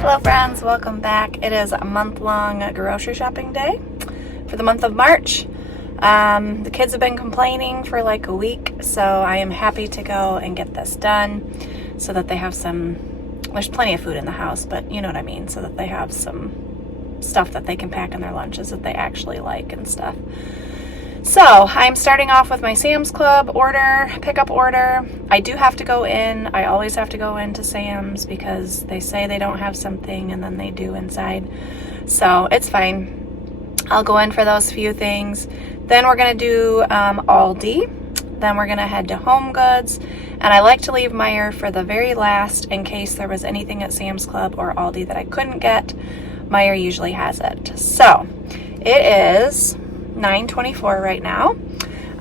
Hello friends, welcome back. It is a month-long grocery shopping day for the month of March. The kids have been complaining for like a week, so I am happy to go and get this done so that they have there's plenty of food in the house, but you know what I mean, so that they have some stuff that they can pack in their lunches that they actually like and stuff. So I'm starting off with my Sam's Club pickup order. I do have to go in. I always have to go into Sam's because they say they don't have something and then they do inside. So it's fine. I'll go in for those few things. Then we're going to do Aldi. Then we're going to head to Home Goods. And I like to leave Meijer for the very last in case there was anything at Sam's Club or Aldi that I couldn't get. Meijer usually has it. So it is 9:24 right now.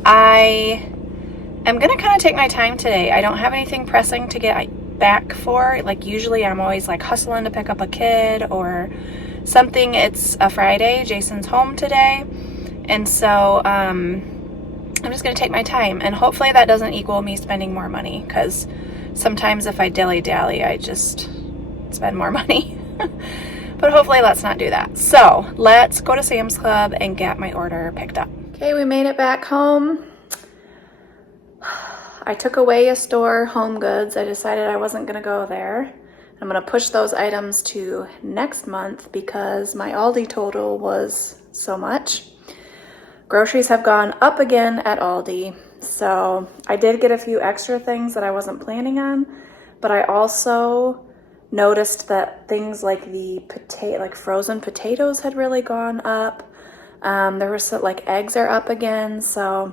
I am gonna kind of take my time today. I don't have anything pressing to get back for. Like usually I'm always like hustling to pick up a kid or something. It's a Friday. Jason's home today. And so I'm just gonna take my time, and hopefully that doesn't equal me spending more money, because sometimes if I dilly-dally I just spend more money. But hopefully let's not do that. So let's go to Sam's Club and get my order picked up. Okay, we made it back home. I took away a store, Home Goods. I decided I wasn't gonna go there. I'm gonna push those items to next month because my Aldi total was so much. Groceries have gone up again at Aldi. So I did get a few extra things that I wasn't planning on, but I also noticed that things like frozen potatoes had really gone up. There was like eggs are up again, so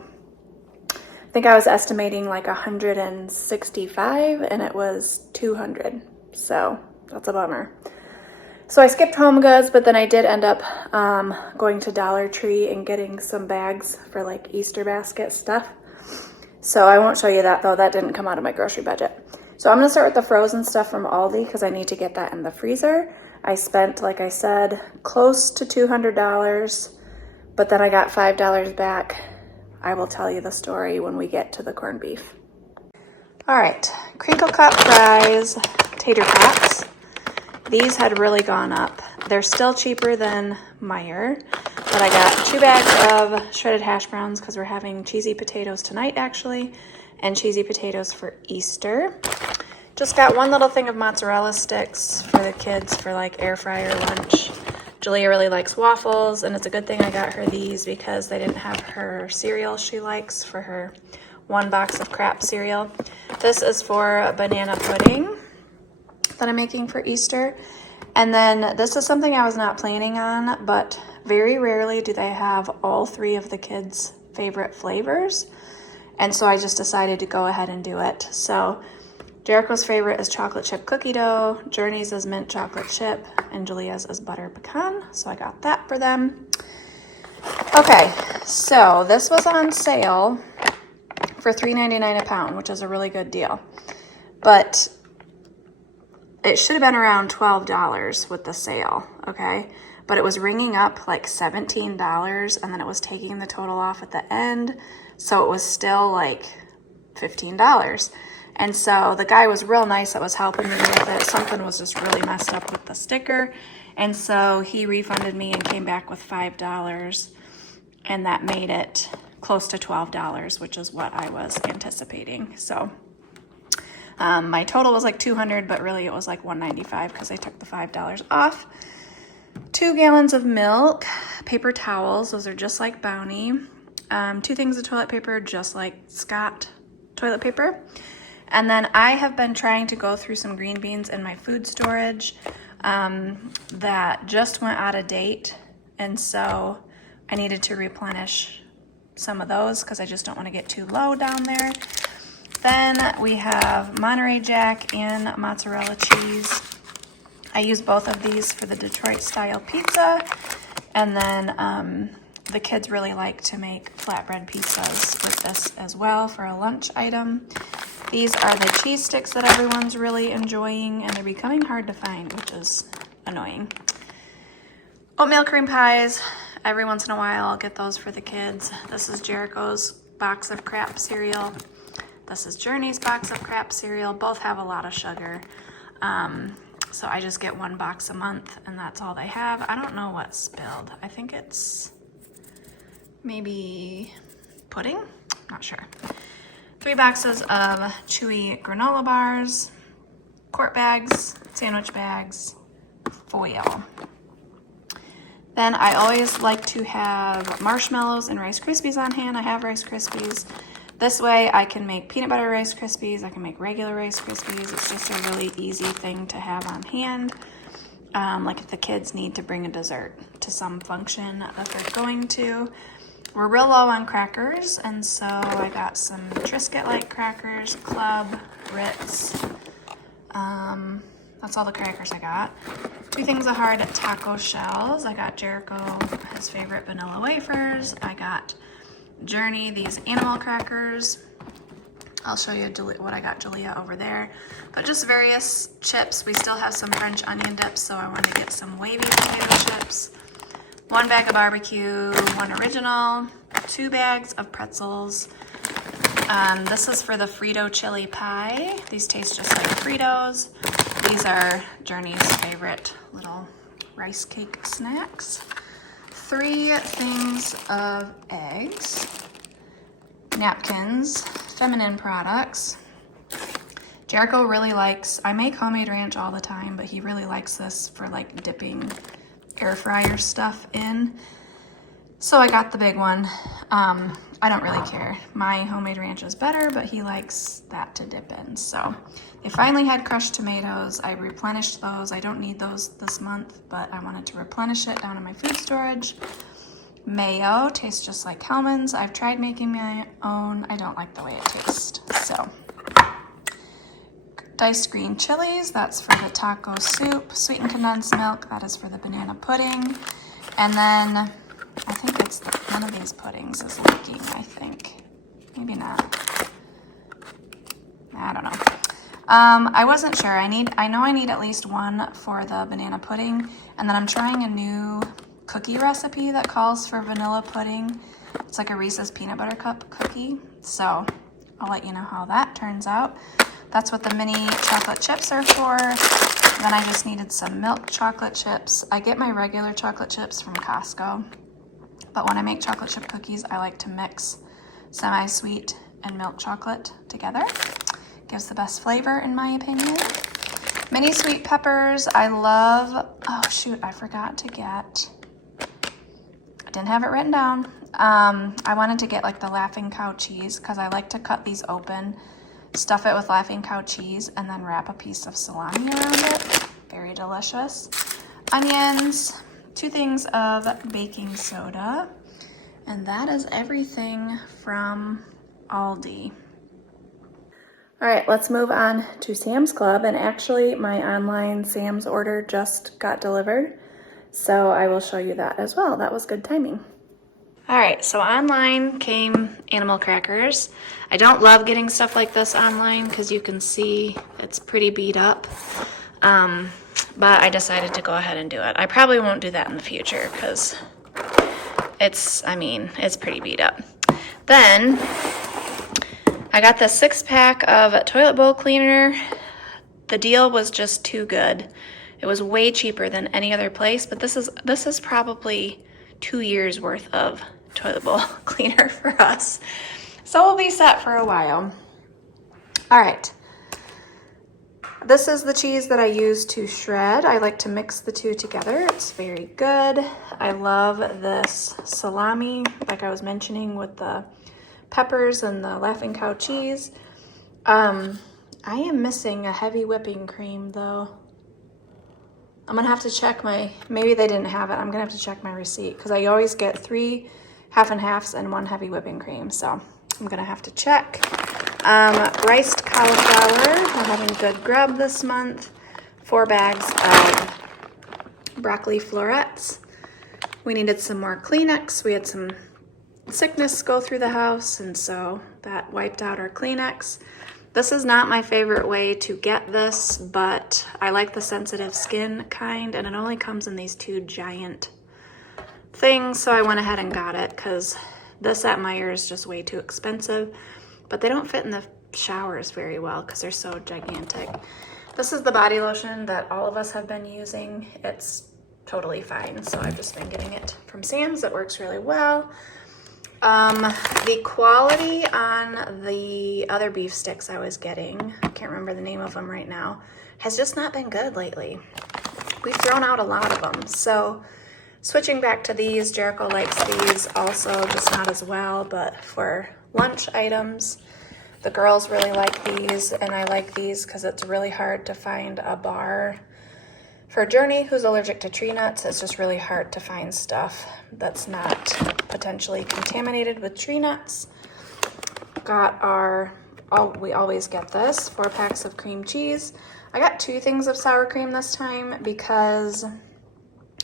I think I was estimating like 165 and it was 200, so that's a bummer. So I skipped Home Goods, but then I did end up going to Dollar Tree and getting some bags for like Easter basket stuff. So I won't show you that though, that didn't come out of my grocery budget. So I'm gonna start with the frozen stuff from Aldi because I need to get that in the freezer. I spent, like I said, close to $200, but then I got $5 back. I will tell you the story when we get to the corned beef. All right, crinkle cut fries, tater tots. These had really gone up. They're still cheaper than Meijer, but I got 2 bags of shredded hash browns because we're having cheesy potatoes tonight actually, and cheesy potatoes for Easter. Just got 1 little thing of mozzarella sticks for the kids for like air fryer lunch. Julia really likes waffles, and it's a good thing I got her these because they didn't have her cereal she likes for her 1 box of crap cereal. This is for banana pudding that I'm making for Easter. And then this is something I was not planning on, but very rarely do they have all 3 of the kids' favorite flavors. And so I just decided to go ahead and do it. So Jericho's favorite is chocolate chip cookie dough, Journey's is mint chocolate chip, and Julia's is butter pecan. So I got that for them. Okay, so this was on sale for $3.99 a pound, which is a really good deal. But it should have been around $12 with the sale, okay? But it was ringing up like $17, and then it was taking the total off at the end. So it was still like $15. And so the guy was real nice that was helping me with it. Something was just really messed up with the sticker. And so he refunded me and came back with $5. And that made it close to $12, which is what I was anticipating. So my total was like $200, but really it was like $195 because I took the $5 off. 2 gallons of milk, paper towels. Those are just like Bounty. 2 things of toilet paper, just like Scott toilet paper. And then I have been trying to go through some green beans in my food storage that just went out of date. And so I needed to replenish some of those because I just don't want to get too low down there. Then we have Monterey Jack and mozzarella cheese. I use both of these for the Detroit style pizza. And then the kids really like to make flatbread pizzas with this as well for a lunch item. These are the cheese sticks that everyone's really enjoying, and they're becoming hard to find, which is annoying. Oatmeal cream pies. Every once in a while I'll get those for the kids. This is Jericho's box of crap cereal. This is Journey's box of crap cereal. Both have a lot of sugar. So I just get 1 box a month and that's all they have. I don't know what's spilled. I think it's maybe pudding, not sure. 3 boxes of chewy granola bars, quart bags, sandwich bags, foil. Then I always like to have marshmallows and Rice Krispies on hand. I have Rice Krispies. This way I can make peanut butter Rice Krispies. I can make regular Rice Krispies. It's just a really easy thing to have on hand. Like if the kids need to bring a dessert to some function that they're going to. We're real low on crackers, and so I got some Triscuit Light crackers, Club, Ritz. That's all the crackers I got. 2 things of hard taco shells. I got Jericho his favorite vanilla wafers. I got Journey these animal crackers. I'll show you what I got Julia over there. But just various chips. We still have some French onion dips, so I wanted to get some wavy potato chips. 1 bag of barbecue, 1 original, 2 bags of pretzels. This is for the Frito chili pie. These taste just like Fritos. These are Journey's favorite little rice cake snacks. 3 things of eggs, napkins, feminine products. Jericho really likes, I make homemade ranch all the time, but he really likes this for like dipping air fryer stuff in. So I got the big one. I don't really care. My homemade ranch is better, but he likes that to dip in. So they finally had crushed tomatoes. I replenished those. I don't need those this month, but I wanted to replenish it down in my food storage. Mayo tastes just like Hellmann's. I've tried making my own. I don't like the way it tastes. So diced green chilies, that's for the taco soup. Sweetened condensed milk, that is for the banana pudding. And then I think it's one of these puddings is leaking, I think. Maybe not. I don't know. I wasn't sure. I know I need at least 1 for the banana pudding, and then I'm trying a new cookie recipe that calls for vanilla pudding. It's like a Reese's peanut butter cup cookie, so I'll let you know how that turns out. That's what the mini chocolate chips are for. Then I just needed some milk chocolate chips. I get my regular chocolate chips from Costco, but when I make chocolate chip cookies, I like to mix semi-sweet and milk chocolate together. Gives the best flavor in my opinion. Mini sweet peppers, I love, oh shoot, I forgot to get, I didn't have it written down. I wanted to get like the Laughing Cow cheese because I like to cut these open, stuff it with Laughing Cow cheese, and then wrap a piece of salami around it. Very delicious. Onions, 2 things of baking soda, and that is everything from Aldi. All right, let's move on to Sam's Club, and actually my online Sam's order just got delivered, so I will show you that as well. That was good timing. All right, so online came animal crackers. I don't love getting stuff like this online because you can see it's pretty beat up, but I decided to go ahead and do it. I probably won't do that in the future because it's pretty beat up. Then I got the 6-pack of toilet bowl cleaner. The deal was just too good. It was way cheaper than any other place, but this is probably 2 years worth of toilet bowl cleaner for us. So we'll be set for a while. All right. This is the cheese that I use to shred. I like to mix the 2 together. It's very good. I love this salami, like I was mentioning, with the peppers and the Laughing Cow cheese. I am missing a heavy whipping cream though. I'm gonna have to check maybe they didn't have it. I'm gonna have to check my receipt because I always get 3 half and halves and 1 heavy whipping cream. So I'm gonna have to check. Riced cauliflower, we're having good grub this month. 4 bags of broccoli florets. We needed some more Kleenex. We had some sickness go through the house, and so that wiped out our Kleenex. This is not my favorite way to get this, but I like the sensitive skin kind, and it only comes in these 2 giant things, so I went ahead and got it because this at Meijer is just way too expensive, but they don't fit in the showers very well because they're so gigantic. This is the body lotion that all of us have been using. It's totally fine, so I've just been getting it from Sam's. It works really well. The quality on the other beef sticks I was getting, I can't remember the name of them right now, has just not been good lately. We've thrown out a lot of them, so switching back to these, Jericho likes these also, just not as well, but for lunch items, the girls really like these, and I like these because it's really hard to find a bar. For Journey, who's allergic to tree nuts, it's just really hard to find stuff that's not potentially contaminated with tree nuts. Got our, we always get this, 4 packs of cream cheese. I got 2 things of sour cream this time because,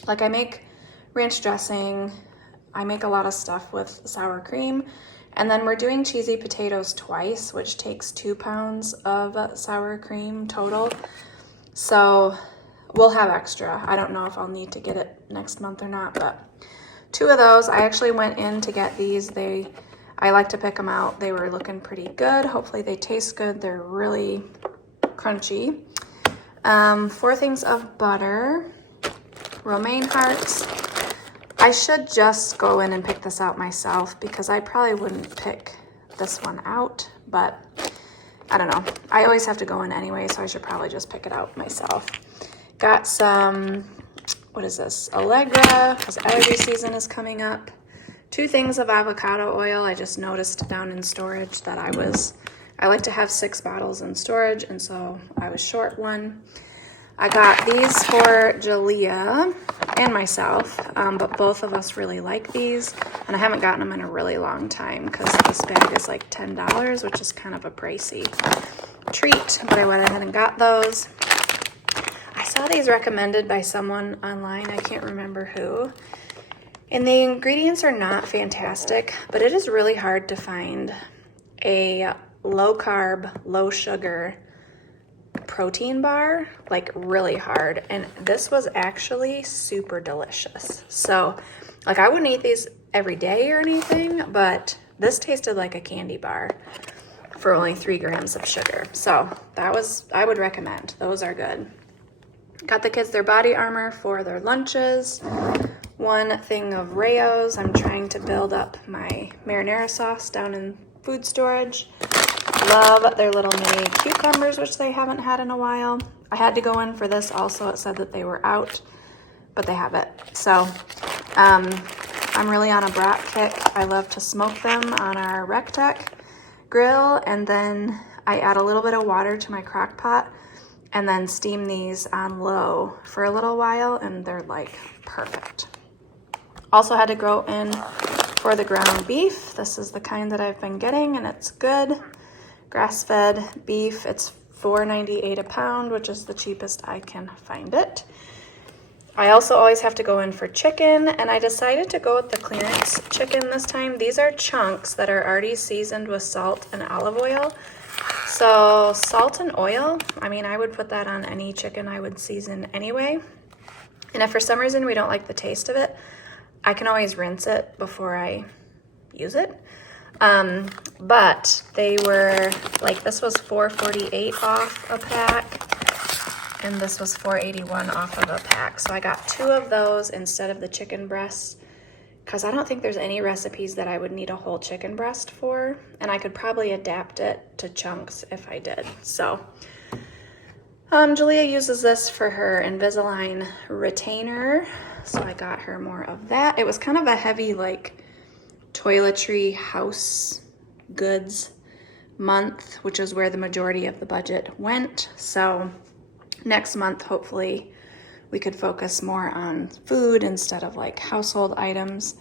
like, I make ranch dressing, I make a lot of stuff with sour cream, and then we're doing cheesy potatoes twice, which takes 2 pounds of sour cream total. So we'll have extra. I don't know if I'll need to get it next month or not, but 2 of those. I actually went in to get these. I like to pick them out. They were looking pretty good. Hopefully they taste good. They're really crunchy. 4 things of butter, romaine hearts. I should just go in and pick this out myself because I probably wouldn't pick this one out, but I don't know. I always have to go in anyway, so I should probably just pick it out myself. Got some, what is this? Allegra, because allergy season is coming up. 2 things of avocado oil. I just noticed down in storage that I like to have 6 bottles in storage, and so I was short 1. I got these for Jalea and myself, but both of us really like these, and I haven't gotten them in a really long time because this bag is like $10, which is kind of a pricey treat, but I went ahead and got those. I saw these recommended by someone online, I can't remember who, and the ingredients are not fantastic, but it is really hard to find a low-carb, low-sugar protein bar, like really hard, and this was actually super delicious. So, like, I wouldn't eat these every day or anything, but this tasted like a candy bar for only 3 grams of sugar. So I would recommend. Those are good. Got the kids their body armor for their lunches. 1 thing of Rayo's. I'm trying to build up my marinara sauce down in food storage. Love their little mini cucumbers, which they haven't had in a while. I had to go in for this also. It said that they were out, but they have it. So I'm really on a brat kick. I love to smoke them on our Rectech grill, and then I add a little bit of water to my crock pot and then steam these on low for a little while, and they're like perfect. Also had to go in for the ground beef. This is the kind that I've been getting, and it's good. Grass-fed beef. It's $4.98 a pound, which is the cheapest I can find it. I also always have to go in for chicken, and I decided to go with the clearance chicken this time. These are chunks that are already seasoned with salt and olive oil. So salt and oil, I mean, I would put that on any chicken I would season anyway. And if for some reason we don't like the taste of it, I can always rinse it before I use it. But they were like, this was $4.48 off a pack, and this was $4.81 off of a pack. So I got 2 of those instead of the chicken breasts, because I don't think there's any recipes that I would need a whole chicken breast for, and I could probably adapt it to chunks if I did. So Julia uses this for her Invisalign retainer, so I got her more of that. It was kind of a heavy, like, toiletry house goods month, which is where the majority of the budget went. So next month, hopefully, we could focus more on food instead of like household items.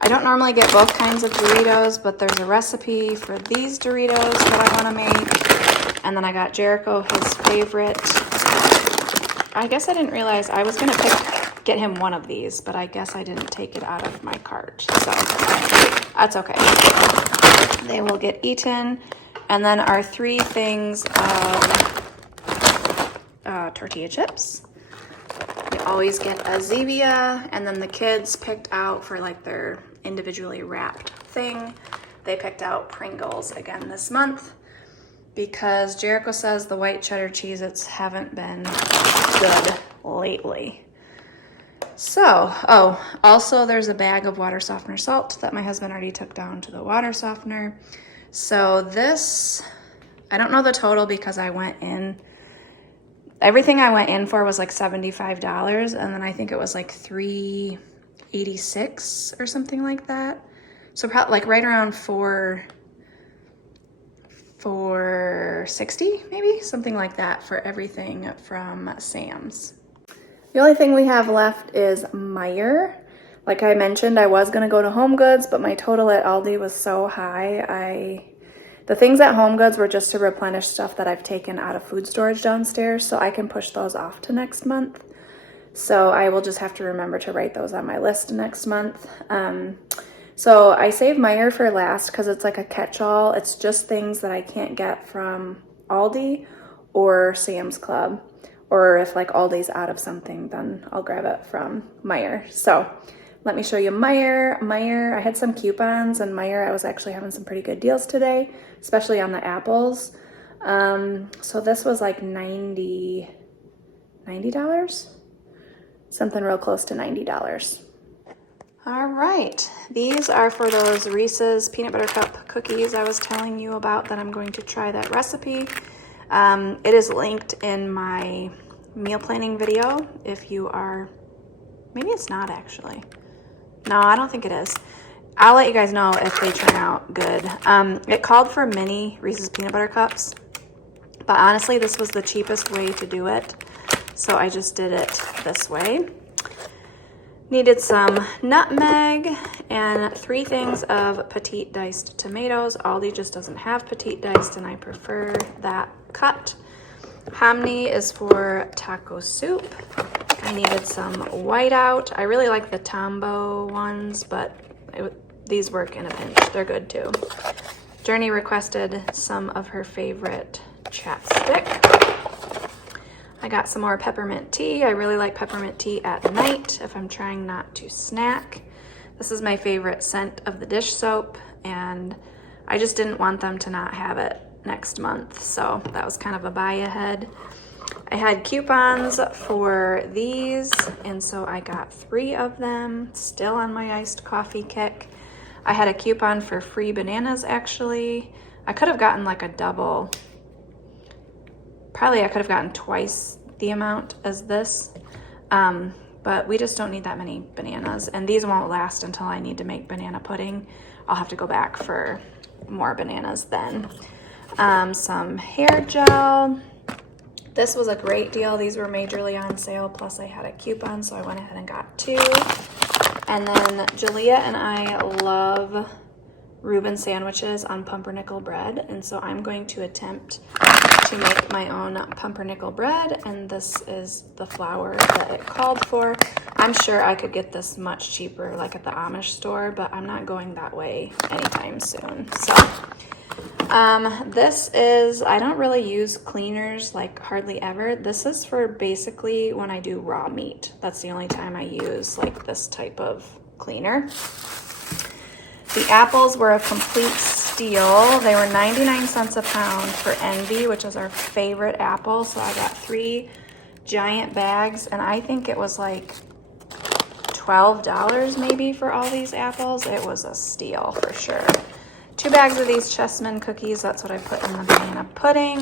I don't normally get both kinds of Doritos, but there's a recipe for these Doritos that I want to make. And then I got Jericho his favorite. I guess I didn't realize I was going to get him one of these, but I guess I didn't take it out of my cart. So that's okay. They will get eaten. And then our 3 things of tortilla chips. We always get a Zevia, and then the kids picked out for like their individually wrapped thing. They picked out Pringles again this month. because Jericho says the white cheddar Cheez-Its haven't been good lately. So, oh, also there's a bag of water softener salt that my husband already took down to the water softener. So this, I don't know the total because I went in, everything I went in for was like $75, and then I think it was like $3.86 or something like that. So probably like right around $4.60 maybe, something like that for everything from Sam's. The only thing we have left is Meijer. Like I mentioned, I was gonna go to Home Goods, but my total at Aldi was so high. The things at Home Goods were just to replenish stuff that I've taken out of food storage downstairs, so I can push those off to next month. So I will just have to remember to write those on my list next month. So I saved Meijer for last because it's like a catch-all. It's just things that I can't get from Aldi or Sam's Club. Or if like Aldi's out of something, then I'll grab it from Meijer. So let me show you Meijer. Meijer, I had some coupons, and Meijer, I was actually having some pretty good deals today, especially on the apples. So this was like $90, something real close to $90. All right, these are for those Reese's peanut butter cup cookies I was telling you about that I'm going to try that recipe. It is linked in my meal planning video if you are, maybe it's not actually. No, I don't think it is. I'll let you guys know if they turn out good. It called for mini Reese's peanut butter cups, but honestly, this was the cheapest way to do it. So I just did it this way. Needed some nutmeg and 3 things of petite diced tomatoes. Aldi just doesn't have petite diced, and I prefer that cut. Hominy is for taco soup. I needed some whiteout. I really like the Tombow ones, but these work in a pinch. They're good too. Journey requested some of her favorite chapstick. I got some more peppermint tea. I really like peppermint tea at night if I'm trying not to snack. This is my favorite scent of the dish soap, and I just didn't want them to not have it next month, so that was kind of a buy ahead. I had coupons for these, and so I got 3 of them, still on my iced coffee kick. I had a coupon for free bananas actually. I could have gotten like a double. Probably I could have gotten twice the amount as this, but we just don't need that many bananas, and these won't last until I need to make banana pudding. I'll have to go back for more bananas then. Some hair gel. This was a great deal. These were majorly on sale, plus I had a coupon, so I went ahead and got 2. And then Julia and I love Reuben sandwiches on pumpernickel bread, and so I'm going to attempt to make my own pumpernickel bread, and this is the flour that it called for. I'm sure I could get this much cheaper like at the Amish store, but I'm not going that way anytime soon. So this is, I don't really use cleaners like hardly ever. This is for basically when I do raw meat. That's the only time I use like this type of cleaner. The apples were a complete steal. They were 99 cents a pound for Envy, which is our favorite apple. So I got 3 giant bags, and I think it was like $12 maybe for all these apples. It was a steal for sure. 2 bags of these Chessman cookies. That's what I put in the banana pudding.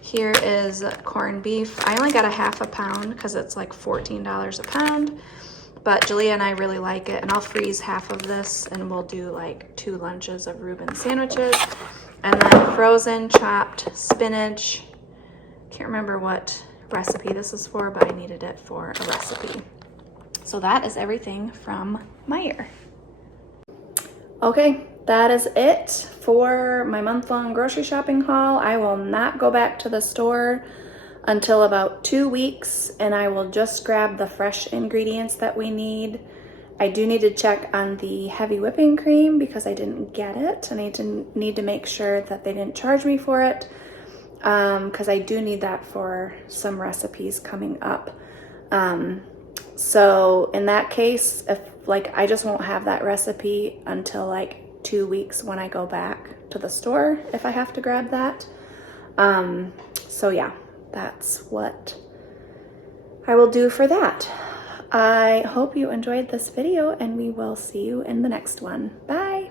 Here is corned beef. I only got a half a pound because it's like $14 a pound. But Julia and I really like it, and I'll freeze half of this, and we'll do like 2 lunches of Reuben sandwiches. And then frozen chopped spinach. Can't remember what recipe this is for, but I needed it for a recipe. So that is everything from Meijer. Okay, that is it for my month-long grocery shopping haul. I will not go back to the store until about 2 weeks, and I will just grab the fresh ingredients that we need. I do need to check on the heavy whipping cream because I didn't get it, and I need to make sure that they didn't charge me for it, because I do need that for some recipes coming up. So in that case, if like I just won't have that recipe until like 2 weeks when I go back to the store if I have to grab that. So yeah, that's what I will do for that. I hope you enjoyed this video, and we will see you in the next one. Bye.